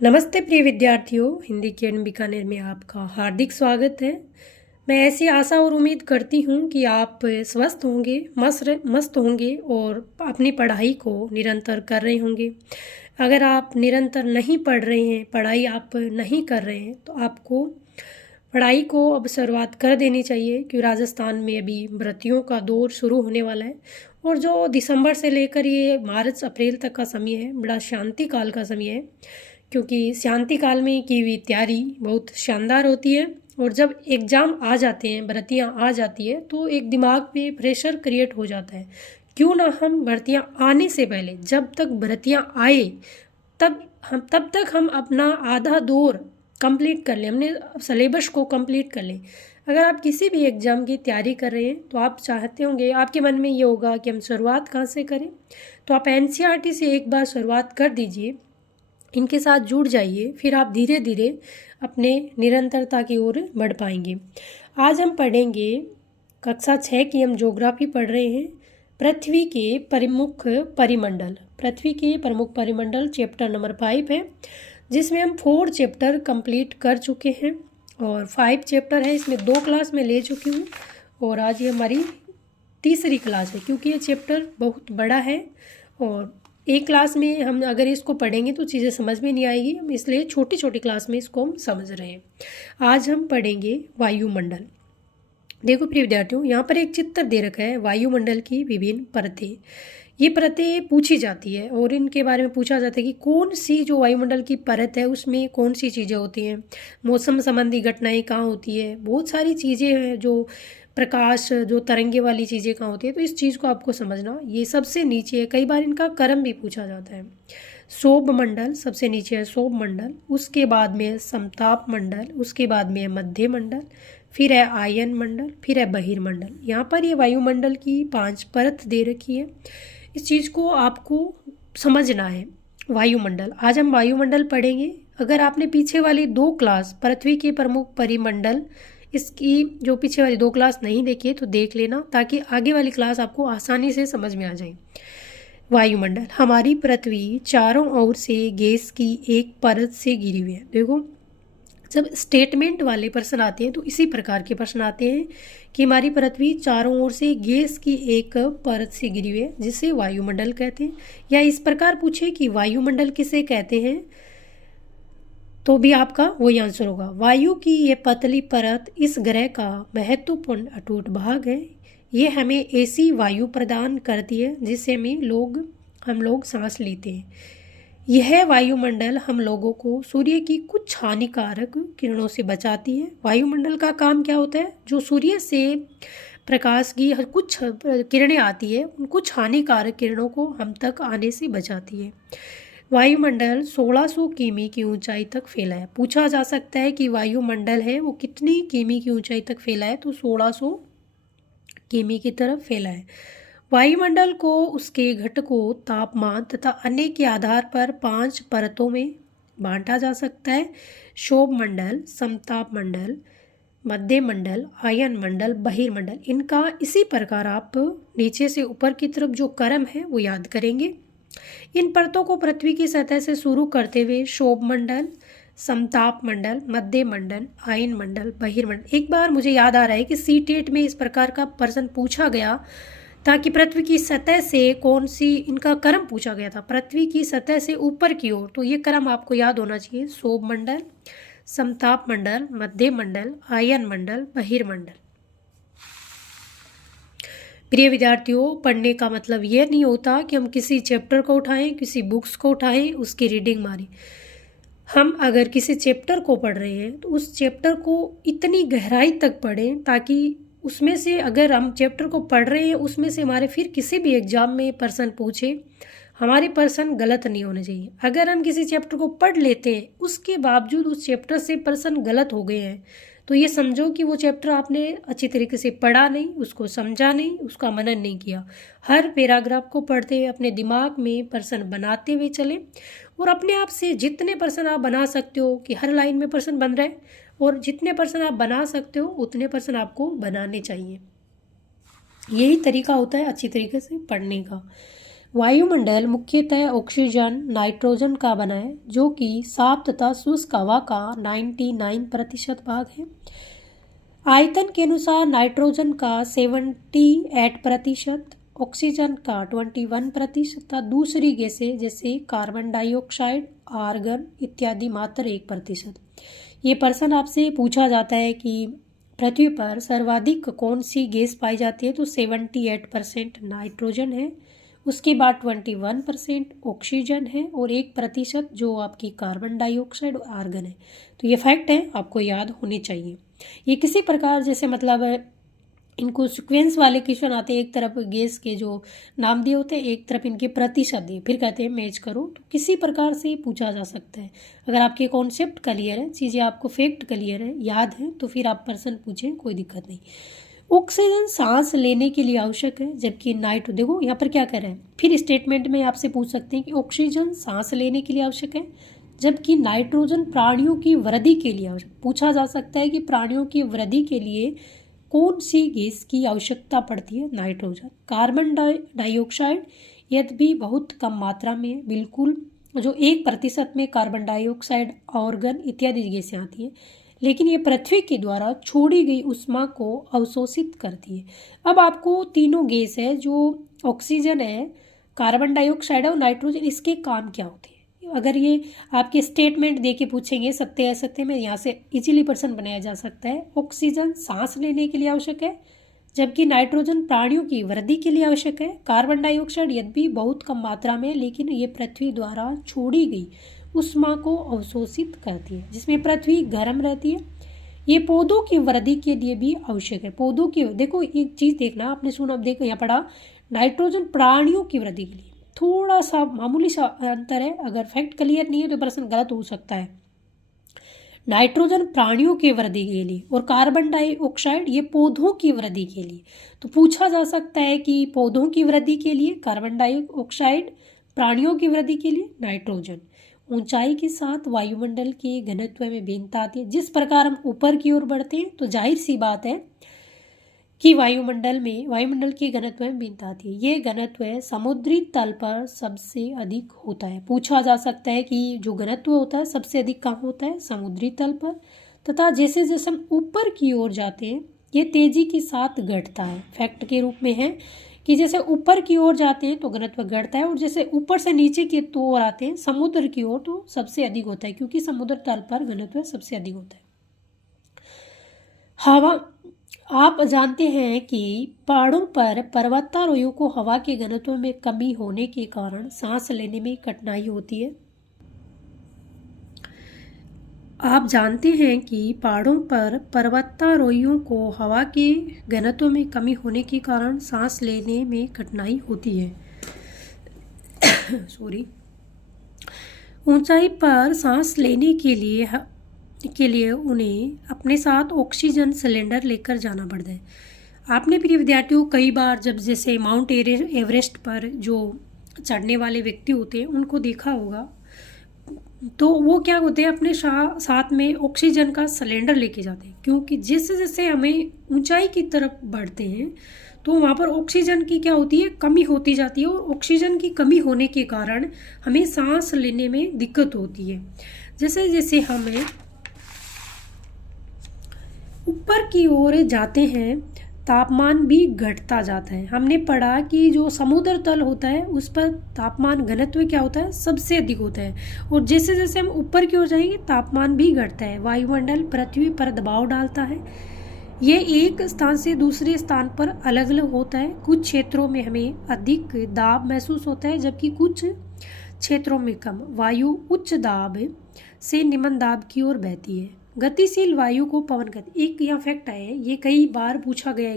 नमस्ते प्रिय विद्यार्थियों, हिंदी अकेडमी बीकानेर में आपका हार्दिक स्वागत है। मैं ऐसी आशा और उम्मीद करती हूँ कि आप स्वस्थ होंगे, मस्त होंगे और अपनी पढ़ाई को निरंतर कर रहे होंगे। अगर आप निरंतर नहीं पढ़ रहे हैं, पढ़ाई आप नहीं कर रहे हैं, तो आपको पढ़ाई को अब शुरुआत कर देनी चाहिए, क्योंकि राजस्थान में अभी भर्तियों का दौर शुरू होने वाला है। और जो दिसंबर से लेकर ये मार्च अप्रैल तक का समय है, बड़ा शांति काल का समय है, क्योंकि शांति काल में की हुई तैयारी बहुत शानदार होती है। और जब एग्ज़ाम आ जाते हैं, भर्तियाँ आ जाती है, तो एक दिमाग में प्रेशर क्रिएट हो जाता है। क्यों ना हम भर्तियाँ आने से पहले, जब तक भर्तियाँ आए तब तक हम अपना आधा दौर कंप्लीट कर लें, हमने सिलेबस को कंप्लीट कर लें। अगर आप किसी भी एग्ज़ाम की तैयारी कर रहे हैं तो आप चाहते होंगे, आपके मन में ये होगा कि हम शुरुआत कहाँ से करें। तो आप एनसीईआरटी से एक बार शुरुआत कर दीजिए, इनके साथ जुड़ जाइए, फिर आप धीरे धीरे अपने निरंतरता की ओर बढ़ पाएंगे। आज हम पढ़ेंगे कक्षा 6 की, हम ज्योग्राफी पढ़ रहे हैं। पृथ्वी के प्रमुख परिमंडल, पृथ्वी के प्रमुख परिमंडल चैप्टर नंबर 5 है, जिसमें हम 4 चैप्टर कंप्लीट कर चुके हैं और 5 चैप्टर है, इसमें 2 क्लास में ले चुकी हूँ और आज ये हमारी तीसरी क्लास है, क्योंकि ये चैप्टर बहुत बड़ा है और एक क्लास में हम अगर इसको पढ़ेंगे तो चीज़ें समझ में नहीं आएगी, हम इसलिए छोटी छोटी क्लास में इसको हम समझ रहे हैं। आज हम पढ़ेंगे वायुमंडल। देखो प्रिय विद्यार्थियों, यहाँ पर एक चित्र दे रखा है वायुमंडल की विभिन्न परतें। ये परतें पूछी जाती है और इनके बारे में पूछा जाता है कि कौन सी जो वायुमंडल की परत है उसमें कौन सी चीज़ें होती हैं, मौसम संबंधी घटनाएं कहाँ होती है, बहुत सारी चीज़ें हैं, जो प्रकाश, जो तरंगे वाली चीज़ें कहाँ होती है। तो इस चीज़ को आपको समझना, ये सबसे नीचे है। कई बार इनका क्रम भी पूछा जाता है। सौभ मंडल सबसे नीचे है, सौभ मंडल, उसके बाद में है समताप मंडल, उसके बाद में है मध्य मंडल, फिर है आयन मंडल, फिर है बहिर्मंडल। यहाँ पर ये वायुमंडल की 5 परत दे रखी है। इस चीज़ को आपको समझना है। वायुमंडल, आज हम वायुमंडल पढ़ेंगे। अगर आपने पीछे वाली 2 क्लास पृथ्वी के प्रमुख परिमंडल, इसकी जो पीछे वाली 2 क्लास नहीं देखी है तो देख लेना, ताकि आगे वाली क्लास आपको आसानी से समझ में आ जाए। वायुमंडल, हमारी पृथ्वी चारों ओर से गैस की एक परत से घिरी हुई है। देखो, जब स्टेटमेंट वाले प्रश्न आते हैं तो इसी प्रकार के प्रश्न आते हैं कि हमारी पृथ्वी चारों ओर से गैस की एक परत से घिरी हुई है, जिसे वायुमंडल कहते हैं। या इस प्रकार पूछे कि वायुमंडल किसे कहते हैं, तो भी आपका वही आंसर होगा। वायु की यह पतली परत इस ग्रह का महत्वपूर्ण अटूट भाग है। ये हमें ऐसी वायु प्रदान करती है जिससे हम लोग सांस लेते हैं। यह वायुमंडल हम लोगों को सूर्य की कुछ हानिकारक किरणों से बचाती है। वायुमंडल का काम क्या होता है, जो सूर्य से प्रकाश की कुछ किरणें आती है, उन कुछ हानिकारक किरणों को हम तक आने से बचाती है। वायुमंडल 1600 किमी की ऊंचाई तक फैला है। पूछा जा सकता है कि वायुमंडल है वो कितनी किमी की ऊंचाई तक फैला है, तो 1600 किमी की तरफ फैला है। वायुमंडल को उसके घटकों, तापमान तथा अन्य के आधार पर 5 परतों में बांटा जा सकता है। क्षोभ मंडल, समताप मंडल, मध्य मंडल, आयन मंडल, बहिर्मंडल। इनका इसी प्रकार आप नीचे से ऊपर की तरफ जो क्रम है वो याद करेंगे। इन परतों को पृथ्वी की सतह से शुरू करते हुए क्षोभ मंडल, समताप मंडल, मध्य मंडल, आयन मंडल, बहिर्मंडल। एक बार मुझे याद आ रहा है कि सीटेट में इस प्रकार का प्रश्न पूछा गया, ताकि पृथ्वी की सतह से कौन सी, इनका क्रम पूछा गया था, पृथ्वी की सतह से ऊपर की ओर। तो ये क्रम आपको याद होना चाहिए, क्षोभ मंडल, समताप मंडल, मध्य मंडल, आयन मंडल, बहिर्मंडल। प्रिय विद्यार्थियों, पढ़ने का मतलब यह नहीं होता कि हम किसी चैप्टर को उठाएं, किसी बुक्स को उठाएं, उसकी रीडिंग मारें। हम अगर किसी चैप्टर को पढ़ रहे हैं तो उस चैप्टर को इतनी गहराई तक पढ़ें, ताकि उसमें से, अगर हम चैप्टर को पढ़ रहे हैं उसमें से हमारे फिर किसी भी एग्जाम में प्रश्न पूछे, हमारे प्रश्न गलत नहीं होने चाहिए। अगर हम किसी चैप्टर को पढ़ लेते हैं, उसके बावजूद उस चैप्टर से प्रश्न गलत हो गए हैं, तो ये समझो कि वो चैप्टर आपने अच्छी तरीके से पढ़ा नहीं, उसको समझा नहीं, उसका मनन नहीं किया। हर पैराग्राफ को पढ़ते हुए अपने दिमाग में प्रश्न बनाते हुए चलें, और अपने आप से जितने प्रश्न आप बना सकते हो, कि हर लाइन में प्रश्न बन रहे हैं, और जितने प्रश्न आप बना सकते हो उतने प्रश्न आपको बनाने चाहिए। यही तरीका होता है अच्छी तरीके से पढ़ने का। वायुमंडल मुख्यतः ऑक्सीजन नाइट्रोजन का बना है, जो कि साफ तथा शुष्क हवा का 99% भाग है। आयतन के अनुसार नाइट्रोजन का 78%, ऑक्सीजन का 21% तथा दूसरी गैसें जैसे कार्बन डाइऑक्साइड, आर्गन इत्यादि मात्र 1%। ये प्रश्न आपसे पूछा जाता है कि पृथ्वी पर सर्वाधिक कौन सी गैस पाई जाती है, तो 78% नाइट्रोजन है, उसके बाद 21% ऑक्सीजन है और 1% जो आपकी कार्बन डाइऑक्साइड और आर्गन है। तो ये फैक्ट है, आपको याद होने चाहिए। ये किसी प्रकार जैसे मतलब इनको सीक्वेंस वाले क्वेश्चन आते हैं, एक तरफ गैस के जो नाम दिए होते हैं, एक तरफ इनके प्रतिशत दिए, फिर कहते हैं मैच करो। तो किसी प्रकार से पूछा जा सकता है। अगर आपके कॉन्सेप्ट क्लियर है, चीज़ें आपको फैक्ट क्लियर है, याद है, तो फिर आप प्रश्न पूछें, कोई दिक्कत नहीं। ऑक्सीजन सांस लेने के लिए आवश्यक है, जबकि देखो यहाँ पर क्या कर रहे हैं, फिर स्टेटमेंट में आपसे पूछ सकते हैं कि ऑक्सीजन सांस लेने के लिए आवश्यक है, जबकि नाइट्रोजन प्राणियों की वृद्धि के लिए आवश्यक। पूछा जा सकता है कि प्राणियों की वृद्धि के लिए कौन सी गैस की आवश्यकता पड़ती है, नाइट्रोजन। कार्बन डाइऑक्साइड यद्यपि बहुत कम मात्रा में, बिल्कुल जो 1% में कार्बन डाइऑक्साइड, ऑर्गन इत्यादि गैसें आती हैं, लेकिन ये पृथ्वी के द्वारा छोड़ी गई ऊष्मा को अवशोषित करती है। अब आपको तीनों गैस है, जो ऑक्सीजन है, कार्बन डाइऑक्साइड है और नाइट्रोजन, इसके काम क्या होते हैं। अगर ये आपके स्टेटमेंट दे के पूछेंगे सत्य असत्य में, यहाँ से इजीली प्रश्न बनाया जा सकता है। ऑक्सीजन सांस लेने के लिए आवश्यक है, जबकि नाइट्रोजन प्राणियों की वृद्धि के लिए आवश्यक है। कार्बन डाइऑक्साइड यद्यपि बहुत कम मात्रा में, लेकिन ये पृथ्वी द्वारा छोड़ी गई ऊष्मा को अवशोषित करती है, जिसमें पृथ्वी गर्म रहती है। ये पौधों की वृद्धि के लिए भी आवश्यक है। पौधों की, देखो एक चीज़ देखना, आपने सुना, अब देखो यहाँ पढ़ा, नाइट्रोजन प्राणियों की वृद्धि के लिए, थोड़ा सा मामूली सा अंतर है। अगर फैक्ट क्लियर नहीं है तो प्रश्न गलत हो सकता है। नाइट्रोजन प्राणियों की वृद्धि के लिए और कार्बन डाइऑक्साइड ये पौधों की वृद्धि के लिए। तो पूछा जा सकता है कि पौधों की वृद्धि के लिए कार्बन डाइऑक्साइड, प्राणियों की वृद्धि के लिए नाइट्रोजन। ऊंचाई के साथ वायुमंडल के घनत्व में भिन्नता आती है। जिस प्रकार हम ऊपर की ओर बढ़ते हैं तो जाहिर सी बात है कि वायुमंडल के घनत्व में भिन्नता आती है। ये घनत्व समुद्री तल पर सबसे अधिक होता है। पूछा जा सकता है कि जो घनत्व होता है सबसे अधिक कहाँ होता है, समुद्री तल पर, तथा जैसे जैसे हम ऊपर की ओर जाते हैं ये तेजी के साथ घटता है। फैक्ट के रूप में है कि जैसे ऊपर की ओर जाते हैं तो घनत्व घटता है, और जैसे ऊपर से नीचे की ओर आते हैं समुद्र की ओर तो सबसे अधिक होता है, क्योंकि समुद्र तल पर घनत्व सबसे अधिक होता है। हवा, आप जानते हैं कि पहाड़ों पर पर्वतारोहियों को हवा के घनत्व में कमी होने के कारण सांस लेने में कठिनाई होती है। आप जानते हैं कि पहाड़ों पर पर्वतारोहियों को हवा के घनत्व में कमी होने के कारण सांस लेने में कठिनाई होती है। सॉरी। ऊंचाई पर सांस लेने के लिए उन्हें अपने साथ ऑक्सीजन सिलेंडर लेकर जाना पड़ता है। आपने प्रिय विद्यार्थियों कई बार जब जैसे माउंट एवरेस्ट पर जो चढ़ने वाले व्यक्ति होते हैं उनको देखा होगा, तो वो क्या होते हैं, अपने साथ में ऑक्सीजन का सिलेंडर लेके जाते हैं, क्योंकि जैसे जैसे हमें ऊंचाई की तरफ बढ़ते हैं तो वहाँ पर ऑक्सीजन की क्या होती है, कमी होती जाती है, और ऑक्सीजन की कमी होने के कारण हमें सांस लेने में दिक्कत होती है। जैसे जैसे हमें ऊपर की ओर जाते हैं तापमान भी घटता जाता है। हमने पढ़ा कि जो समुद्र तल होता है उस पर तापमान घनत्व क्या होता है, सबसे अधिक होता है, और जैसे जैसे हम ऊपर की ओर जाएंगे तापमान भी घटता है। वायुमंडल पृथ्वी पर दबाव डालता है। ये एक स्थान से दूसरे स्थान पर अलग अलग होता है। कुछ क्षेत्रों में हमें अधिक दाब महसूस होता है, जबकि कुछ क्षेत्रों में कम। वायु उच्च दाब से निम्न दाब की ओर बहती है। गतिशील वायु को पवन कहते हैं। एक यहाँ फैक्ट है, ये कई बार पूछा गया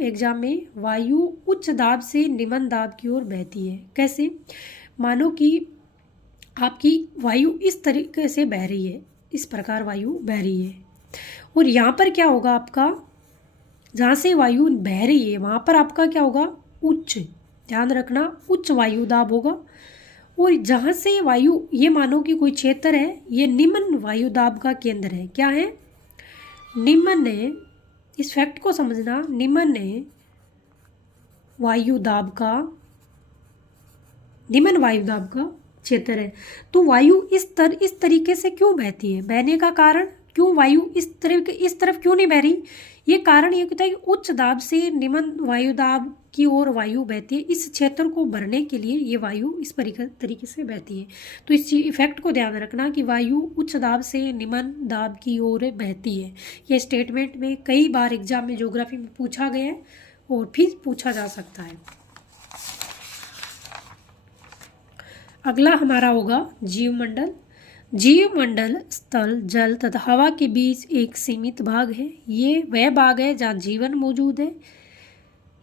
एग्जाम में, वायु उच्च दाब से निम्न दाब की ओर बहती है। कैसे, मानो कि आपकी वायु इस तरीके से बह रही है, इस प्रकार वायु बह रही है, और यहाँ पर क्या होगा, आपका जहाँ से वायु बह रही है वहाँ पर आपका क्या होगा, उच्च, ध्यान रखना, उच्च वायु दाब होगा। और जहाँ से वायु, ये मानो कि कोई क्षेत्र है, ये निम्न वायु दाब का केंद्र है। क्या है, निम्न है, इस फैक्ट को समझना, निम्न है वायु दाब का निम्न वायुदाब का क्षेत्र है। तो वायु इस तरीके से क्यों बहती है? बहने का कारण, क्यों वायु इस तरफ क्यों नहीं बह रही? ये कारण ये होता है कि उच्च दाब से निम्न वायुदाब की ओर वायु बहती है। इस क्षेत्र को भरने के लिए ये वायु इस तरीके से बहती है। तो इस इफेक्ट को ध्यान रखना कि वायु उच्च दाब से निम्न दाब की ओर बहती है। ये स्टेटमेंट में कई बार एग्जाम में ज्योग्राफी में पूछा गया है और फिर पूछा जा सकता है। अगला हमारा होगा जीवमंडल। जीवमंडल स्थल, जल तथा हवा के बीच एक सीमित भाग है। ये वह भाग है जहाँ जीवन मौजूद है।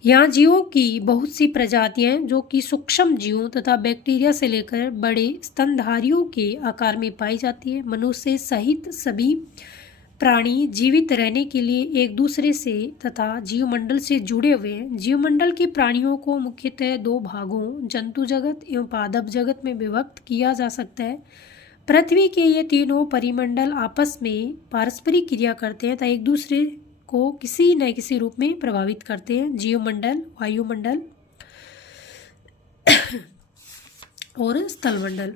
यहाँ जीवों की बहुत सी प्रजातियां हैं जो कि सूक्ष्म जीवों तथा बैक्टीरिया से लेकर बड़े स्तनधारियों के आकार में पाई जाती है। मनुष्य सहित सभी प्राणी जीवित रहने के लिए एक दूसरे से तथा जीवमंडल से जुड़े हुए हैं। जीवमंडल के प्राणियों को मुख्यतः दो भागों, जंतु जगत एवं पादप जगत में विभक्त किया जा सकता है। पृथ्वी के ये तीनों परिमंडल आपस में पारस्परिक क्रिया करते हैं तथा एक दूसरे को किसी न किसी रूप में प्रभावित करते हैं। जीवमंडल, वायुमंडल और स्थलमंडल।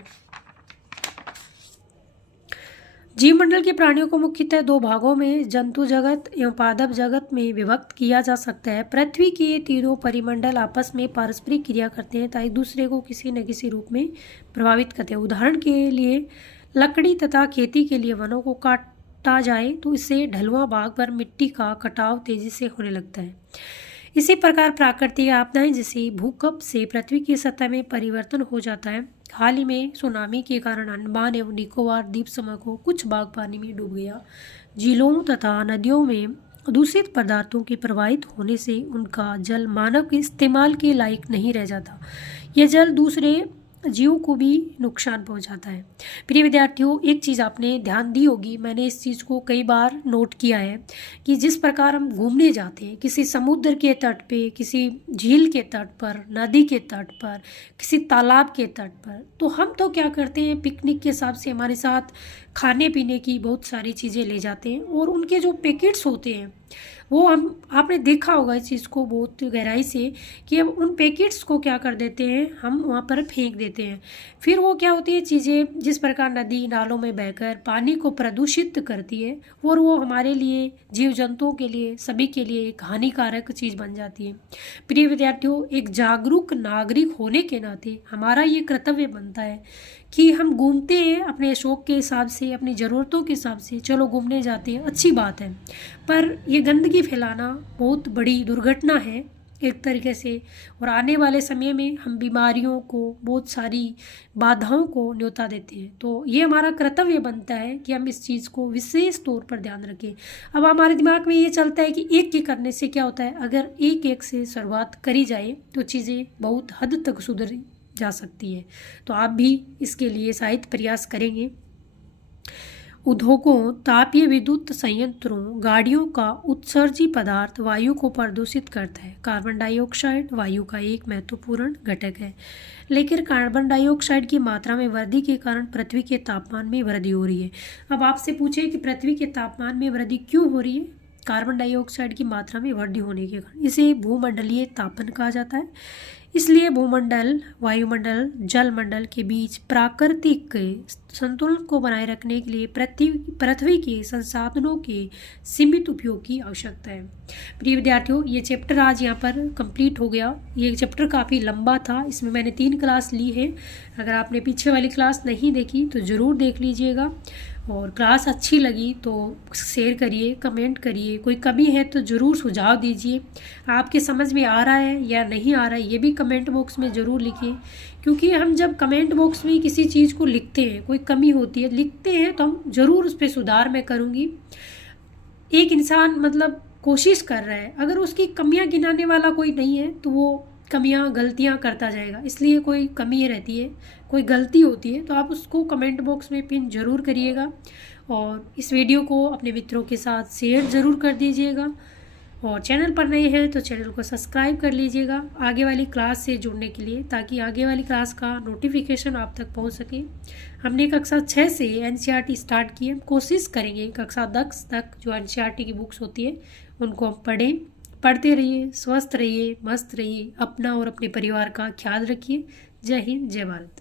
जीवमंडल के प्राणियों को मुख्यतः दो भागों में, जंतु जगत एवं पादप जगत में विभक्त किया जा सकता है। पृथ्वी के ये तीनों परिमंडल आपस में पारस्परिक क्रिया करते हैं तथा एक दूसरे को किसी न किसी रूप में प्रभावित करते हैं। उदाहरण के लिए लकड़ी तथा खेती के लिए वनों को काटा जाए तो इससे ढलुआ भाग पर मिट्टी का कटाव तेजी से होने लगता है। इसी प्रकार प्राकृतिक आपदाएं जैसे भूकंप से पृथ्वी की सतह में परिवर्तन हो जाता है। हाल ही में सुनामी के कारण अंडमान एवं निकोबार द्वीप समूह को कुछ भाग पानी में डूब गया। झीलों तथा नदियों में दूषित पदार्थों के प्रवाहित होने से उनका जल मानव के इस्तेमाल के लायक नहीं रह जाता। यह जल दूसरे जीवों को भी नुकसान पहुंचाता है। प्रिय विद्यार्थियों, एक चीज़ आपने ध्यान दी होगी, मैंने इस चीज़ को कई बार नोट किया है कि जिस प्रकार हम घूमने जाते हैं किसी समुद्र के तट पे, किसी झील के तट पर, नदी के तट पर, किसी तालाब के तट पर, तो हम तो क्या करते हैं, पिकनिक के हिसाब से हमारे साथ खाने पीने की बहुत सारी चीज़ें ले जाते हैं और उनके जो पैकेट्स होते हैं वो आपने देखा होगा इस चीज़ को बहुत गहराई से कि हम उन पैकेट्स को क्या कर देते हैं, हम वहाँ पर फेंक देते हैं। फिर वो क्या होती है, चीज़ें जिस प्रकार नदी नालों में बहकर पानी को प्रदूषित करती है और वो हमारे लिए, जीव जंतुओं के लिए, सभी के लिए एक हानिकारक चीज़ बन जाती है। प्रिय विद्यार्थियों, एक जागरूक नागरिक होने के नाते हमारा ये कर्तव्य बनता है कि हम घूमते हैं अपने शौक के हिसाब से, अपनी ज़रूरतों के हिसाब से, चलो घूमने जाते हैं, अच्छी बात है, पर ये गंदगी फैलाना बहुत बड़ी दुर्घटना है एक तरीके से। और आने वाले समय में हम बीमारियों को, बहुत सारी बाधाओं को न्योता देते हैं। तो ये हमारा कर्तव्य बनता है कि हम इस चीज़ को विशेष तौर पर ध्यान रखें। अब हमारे दिमाग में ये चलता है कि एक के करने से क्या होता है, अगर एक एक से शुरुआत करी जाए तो चीज़ें बहुत हद तक सुधर जा सकती है। तो आप भी इसके लिए शायद प्रयास करेंगे। उद्योगों, तापीय विद्युत संयंत्रों, गाड़ियों का उत्सर्जी पदार्थ वायु को प्रदूषित करता है। कार्बन डाइऑक्साइड वायु का एक महत्वपूर्ण घटक है, लेकिन कार्बन डाइऑक्साइड की मात्रा में वृद्धि के कारण पृथ्वी के तापमान में वृद्धि हो रही है। अब आपसे पूछे कि पृथ्वी के तापमान में वृद्धि क्यों हो रही है? कार्बन डाइऑक्साइड की मात्रा में वृद्धि होने के कारण। इसे भूमंडलीय तापन कहा जाता है। इसलिए भूमंडल, वायुमंडल, जलमंडल के बीच प्राकृतिक संतुलन को बनाए रखने के लिए पृथ्वी के संसाधनों के सीमित उपयोग की आवश्यकता है। प्रिय विद्यार्थियों, ये चैप्टर आज यहाँ पर कंप्लीट हो गया। ये चैप्टर काफ़ी लंबा था, इसमें मैंने 3 क्लास ली है। अगर आपने पीछे वाली क्लास नहीं देखी तो ज़रूर देख लीजिएगा, और क्लास अच्छी लगी तो शेयर करिए, कमेंट करिए, कोई कमी है तो ज़रूर सुझाव दीजिए। आपके समझ में आ रहा है या नहीं आ रहा है ये भी कमेंट बॉक्स में ज़रूर लिखिए, क्योंकि हम जब कमेंट बॉक्स में किसी चीज़ को लिखते हैं, कोई कमी होती है, लिखते हैं, तो हम ज़रूर उस पर सुधार मैं करूँगी। एक इंसान मतलब कोशिश कर रहा है, अगर उसकी कमियां गिनाने वाला कोई नहीं है तो वो कमियां, गलतियां करता जाएगा। इसलिए कोई कमी रहती है, कोई गलती होती है, तो आप उसको कमेंट बॉक्स में पिन ज़रूर करिएगा। और इस वीडियो को अपने मित्रों के साथ शेयर ज़रूर कर दीजिएगा, और चैनल पर नए हैं तो चैनल को सब्सक्राइब कर लीजिएगा आगे वाली क्लास से जुड़ने के लिए, ताकि आगे वाली क्लास का नोटिफिकेशन आप तक पहुंच सके। हमने कक्षा 6 से एनसीईआरटी स्टार्ट की है। हम कोशिश करेंगे कक्षा 10 तक जो एनसीईआरटी की बुक्स होती है उनको हम पढ़ते रहिए, स्वस्थ रहिए, मस्त रहिए, अपना और अपने परिवार का ख्याल रखिए। जय हिंद, जय भारत।